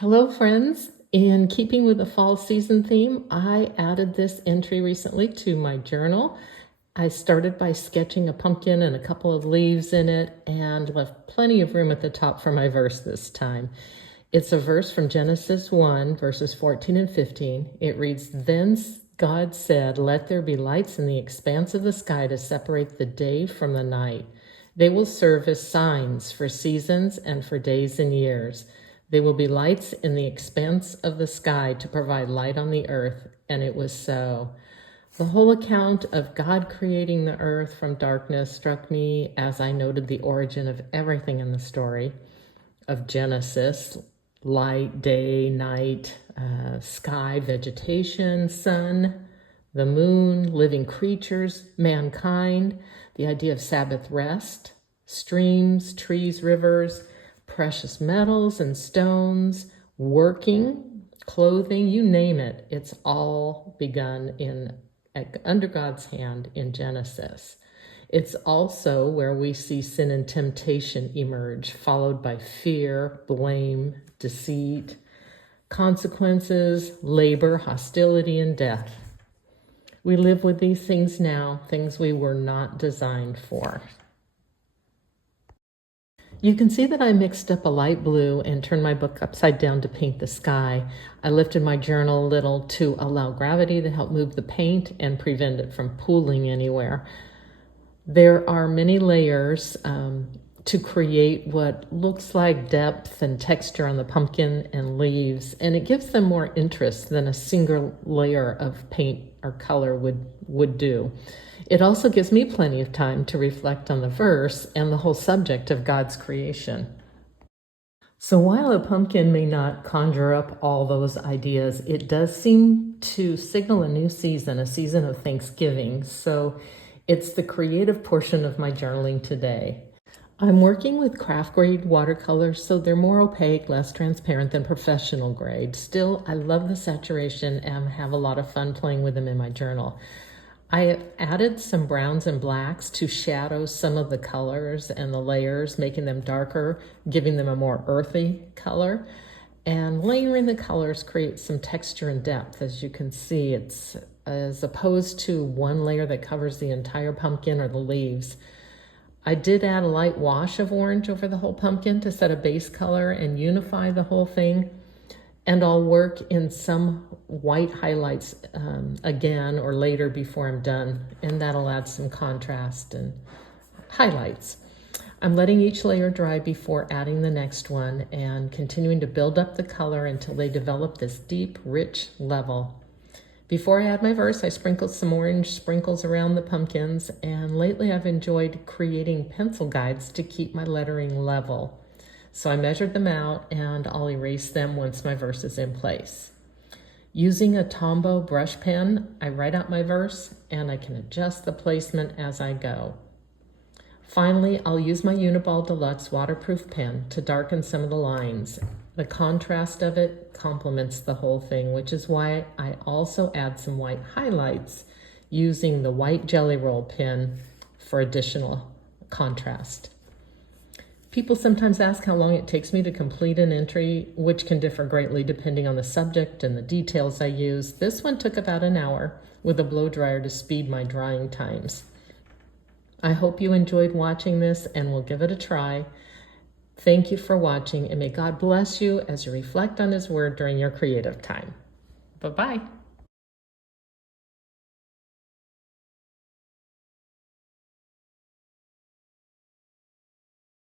Hello friends, in keeping with the fall season theme, I added this entry recently to my journal. I started by sketching a pumpkin and a couple of leaves in it and left plenty of room at the top for my verse this time. It's a verse from Genesis 1, verses 14 and 15. It reads, "Then God said, 'Let there be lights in the expanse of the sky to separate the day from the night. They will serve as signs for seasons and for days and years. They will be lights in the expanse of the sky to provide light on the earth.' And it was so." The whole account of God creating the earth from darkness struck me as I noted the origin of everything in the story of Genesis: light, day, night, sky, vegetation, sun, the moon, living creatures, mankind, the idea of Sabbath rest, streams, trees, rivers, precious metals and stones, working, clothing, you name it. It's all begun under God's hand in Genesis. It's also where we see sin and temptation emerge, followed by fear, blame, deceit, consequences, labor, hostility, and death. We live with these things now, things we were not designed for. You can see that I mixed up a light blue and turned my book upside down to paint the sky. I lifted my journal a little to allow gravity to help move the paint and prevent it from pooling anywhere. There are many layers to create what looks like depth and texture on the pumpkin and leaves, and it gives them more interest than a single layer of paint or color would do. It also gives me plenty of time to reflect on the verse and the whole subject of God's creation. So while a pumpkin may not conjure up all those ideas, it does seem to signal a new season, a season of Thanksgiving. So it's the creative portion of my journaling today. I'm working with craft grade watercolors, so they're more opaque, less transparent than professional grade. Still, I love the saturation and have a lot of fun playing with them in my journal. I have added some browns and blacks to shadow some of the colors and the layers, making them darker, giving them a more earthy color. And layering the colors creates some texture and depth. As you can see, it's as opposed to one layer that covers the entire pumpkin or the leaves. I did add a light wash of orange over the whole pumpkin to set a base color and unify the whole thing. And I'll work in some white highlights again or later before I'm done, and that'll add some contrast and highlights. I'm letting each layer dry before adding the next one and continuing to build up the color until they develop this deep, rich level. Before I add my verse, I sprinkled some orange sprinkles around the pumpkins, and lately I've enjoyed creating pencil guides to keep my lettering level. So I measured them out, and I'll erase them once my verse is in place. Using a Tombow brush pen, I write out my verse, and I can adjust the placement as I go. Finally, I'll use my Uniball Deluxe waterproof pen to darken some of the lines. The contrast of it complements the whole thing, which is why I also add some white highlights using the white Jelly Roll pen for additional contrast. People sometimes ask how long it takes me to complete an entry, which can differ greatly depending on the subject and the details I use. This one took about an hour with a blow dryer to speed my drying times. I hope you enjoyed watching this and will give it a try. Thank you for watching, and may God bless you as you reflect on His Word during your creative time. Bye-bye.